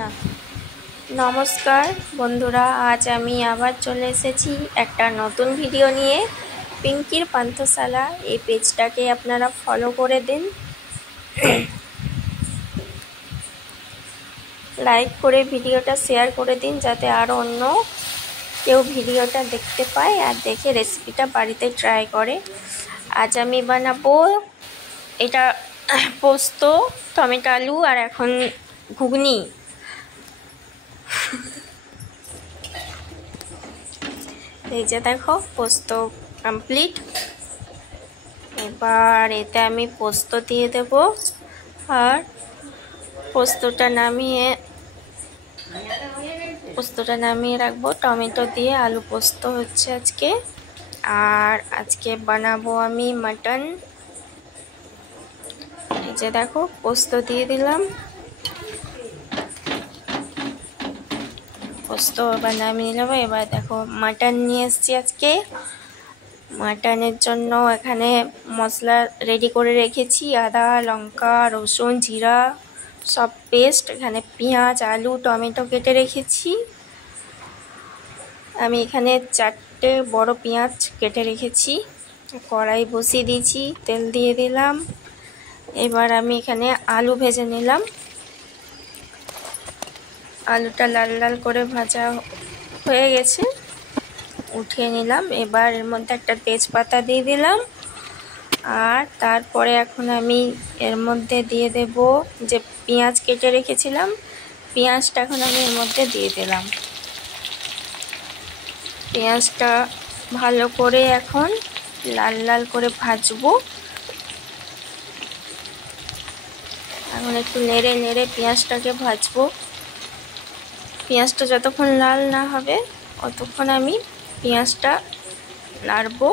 না। নমস্কার বন্ধুরা, আজ আমি আবার চলে এসেছি একটা নতুন ভিডিও নিয়ে। পিঙ্কির পান্থশালা এই পেজটাকে আপনারা ফলো করে দিন, লাইক করে ভিডিওটা শেয়ার করে দিন, যাতে আরও অন্য কেউ ভিডিওটা দেখতে পায় আর দেখে রেসিপিটা বাড়িতে ট্রাই করে। আজ আমি বানাবো এটা পোস্ত, টমেটো, আলু আর এখন ঘুগনি। এই যে দেখো পোস্ত কমপ্লিট। এবার এতে আমি পোস্ত দিয়ে দেব আর পোস্তটা নামিয়ে রাখবো। টমেটো দিয়ে আলু পোস্ত হচ্ছে আজকে। আর আজকে বানাবো আমি মাটন। এই যে দেখো পোস্ত দিয়ে দিলাম, পোস্ত এবার নামিয়ে নেবো। এবার দেখো মাটন নিয়ে এসেছি আজকে। মাটনের জন্য এখানে মশলা রেডি করে রেখেছি, আদা, লঙ্কা, রসুন, জিরা সব পেস্ট। এখানে পেঁয়াজ, আলু, টমেটো কেটে রেখেছি। আমি এখানে 4টে বড় পেঁয়াজ কেটে রেখেছি। কড়াই বসিয়ে দিয়েছি, তেল দিয়ে দিলাম। এবার আমি এখানে আলু ভেজে নিলাম। আলুটা লাল লাল করে ভাজা হয়ে গেছে, উঠিয়ে নিলাম। এবার এর মধ্যে একটা তেজপাতা দিয়ে দিলাম। আর তারপরে এখন আমি এর মধ্যে দিয়ে দেব যে পেঁয়াজ কেটে রেখেছিলাম, পেঁয়াজটা এখন আমি এর মধ্যে দিয়ে দিলাম। পেঁয়াজটা ভালো করে এখন লাল লাল করে ভাজবো। এখন একটু নেড়ে নেড়ে পেঁয়াজটাকে ভাজবো। পেঁয়াজটা যতক্ষণ লাল না হবে ততক্ষণ আমি পেঁয়াজটা নাড়বো।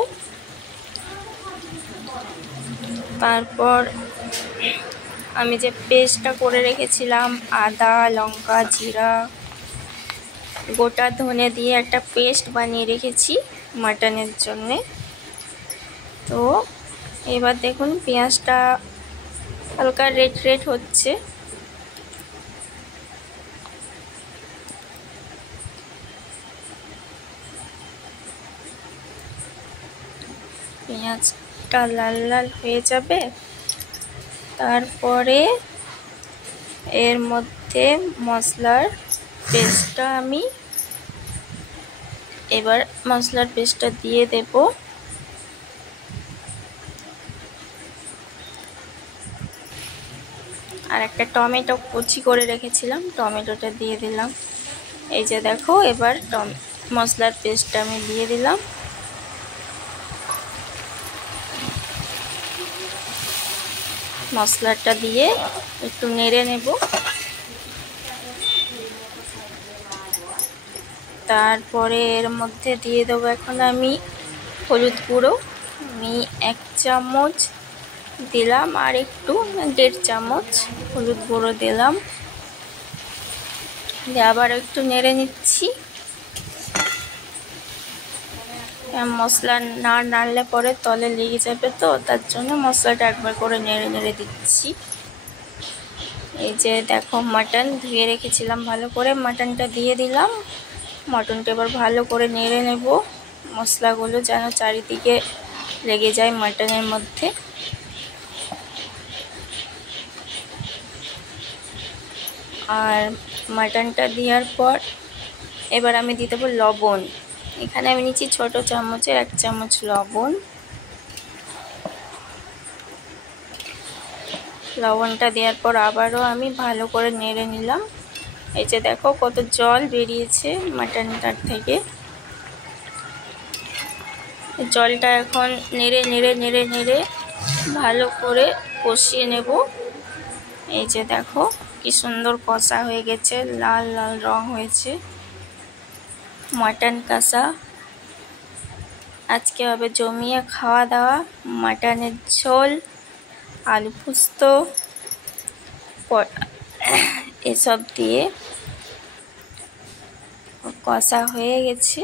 তারপর আমি যে পেস্টটা করে রেখেছিলাম, আদা, লঙ্কা, জিরা, গোটা ধনে দিয়ে একটা পেস্ট বানিয়ে রেখেছি মাটনের জন্যে। তো এবার দেখুন পেঁয়াজটা হালকা রেড রেড হচ্ছে। পেঁয়াজটা লাল লাল হয়ে যাবে, তারপরে এর মধ্যে মশলার পেস্টটা দিয়ে দেব। আর একটা টমেটো কুচি করে রেখেছিলাম, টমেটোটা দিয়ে দিলাম। এই যে দেখো এবার মশলার পেস্টটা আমি দিয়ে দিলাম। মশলাটা দিয়ে একটু নেড়ে নেব। তারপরে এর মধ্যে দিয়ে দেবো এখন আমি হলুদ গুঁড়ো। আমি 1 চামচ দিলাম আর একটু 1.5 চামচ হলুদ গুঁড়ো দিলাম। আবার একটু নেড়ে নিচ্ছি। মশলা না নাড়লে পরে তলে লেগে যাবে, তো তার জন্য মশলাটা একবার করে নেড়ে নেড়ে দিচ্ছি। এই যে দেখো মাটন ধুয়ে রেখেছিলাম ভালো করে, মাটনটা দিয়ে দিলাম। মাটনটা এবার ভালো করে নেড়ে নেব, মশলাগুলো যেন চারিদিকে লেগে যায় মাটনের মধ্যে। আর মাটনটা দেওয়ার পর এবার আমি দিয়ে দেবো লবণ। এখানে আমি নিচ্ছি ছোট চামচের 1 চামচ লবণ। লবণটা দেওয়ার পর আবারও আমি ভালো করে নেড়ে নিলাম। এই যে দেখো কত জল বেরিয়েছে মাটনটার থেকে। জলটা এখন নেড়ে নেড়ে নেড়ে নেড়ে ভালো করে কষিয়ে নেব। এই যে দেখো কি সুন্দর কষা হয়ে গেছে, লাল লাল রং হয়েছে মাটন কষা। আজকে হবে জমিয়ে খাওয়া দাওয়া। মাটনের ঝোল, আলু পোস্ত এসব দিয়ে কষা হয়ে গেছে।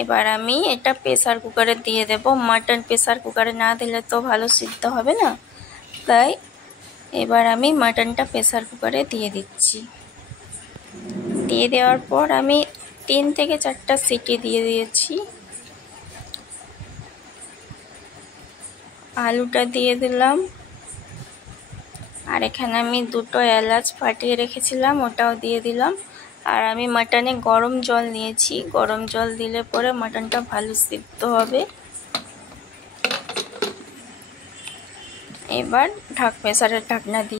এবার আমি এটা প্রেসার কুকারে দিয়ে দেব। মাটন প্রেসার কুকারে না দিলে তো ভালো সিদ্ধ হবে না, তাই এবার আমি মাটনটা প্রেসার কুকারে দিয়ে দিচ্ছি। দিয়ে দেওয়ার পর আমি 3 থেকে 4টা সিটি দিয়ে দিয়েছি। আলুটা দিয়ে দিলাম, আর এখানে আমি 2টো এলাচ ফাটিয়ে রেখেছিলাম, ওটাও দিয়ে দিলাম। আর আমি মাটনে গরম জল নিয়েছি, গরম জল দিলে পরে মাটনটা ভালো সিদ্ধ হবে। এবার প্রেসারের ঢাকনা দিয়ে